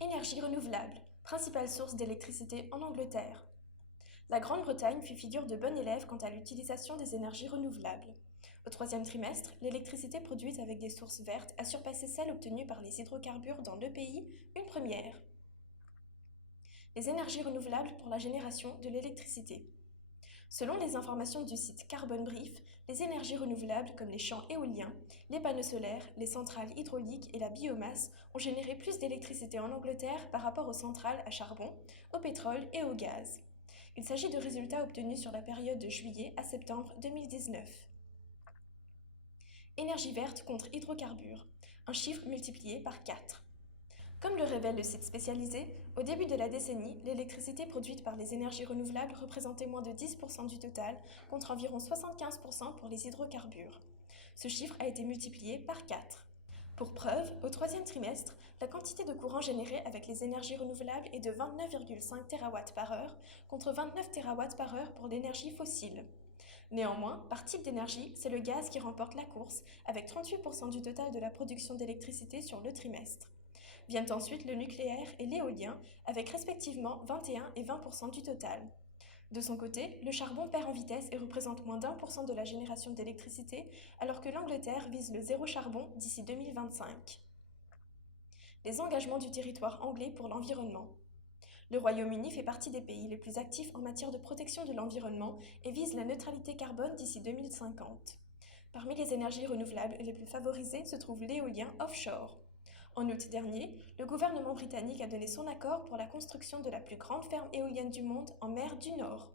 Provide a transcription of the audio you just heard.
Énergie renouvelable, principale source d'électricité en Angleterre. La Grande-Bretagne fit figure de bon élève quant à l'utilisation des énergies renouvelables. Au troisième trimestre, l'électricité produite avec des sources vertes a surpassé celle obtenue par les hydrocarbures dans le pays, une première. Les énergies renouvelables pour la génération de l'électricité. Selon les informations du site Carbon Brief, les énergies renouvelables comme les champs éoliens, les panneaux solaires, les centrales hydrauliques et la biomasse ont généré plus d'électricité en Angleterre par rapport aux centrales à charbon, au pétrole et au gaz. Il s'agit de résultats obtenus sur la période de juillet à septembre 2019. Énergie verte contre hydrocarbures, un chiffre multiplié par 4. Comme le révèle le site spécialisé, au début de la décennie, l'électricité produite par les énergies renouvelables représentait moins de 10% du total, contre environ 75% pour les hydrocarbures. Ce chiffre a été multiplié par 4. Pour preuve, au troisième trimestre, la quantité de courant générée avec les énergies renouvelables est de 29,5 TWh par heure, contre 29 TWh par heure pour l'énergie fossile. Néanmoins, par type d'énergie, c'est le gaz qui remporte la course, avec 38% du total de la production d'électricité sur le trimestre. Viennent ensuite le nucléaire et l'éolien, avec respectivement 21 et 20% du total. De son côté, le charbon perd en vitesse et représente moins d'1% de la génération d'électricité, alors que l'Angleterre vise le zéro charbon d'ici 2025. Les engagements du territoire anglais pour l'environnement. Le Royaume-Uni fait partie des pays les plus actifs en matière de protection de l'environnement et vise la neutralité carbone d'ici 2050. Parmi les énergies renouvelables les plus favorisées se trouve l'éolien offshore. En août dernier, le gouvernement britannique a donné son accord pour la construction de la plus grande ferme éolienne du monde en mer du Nord.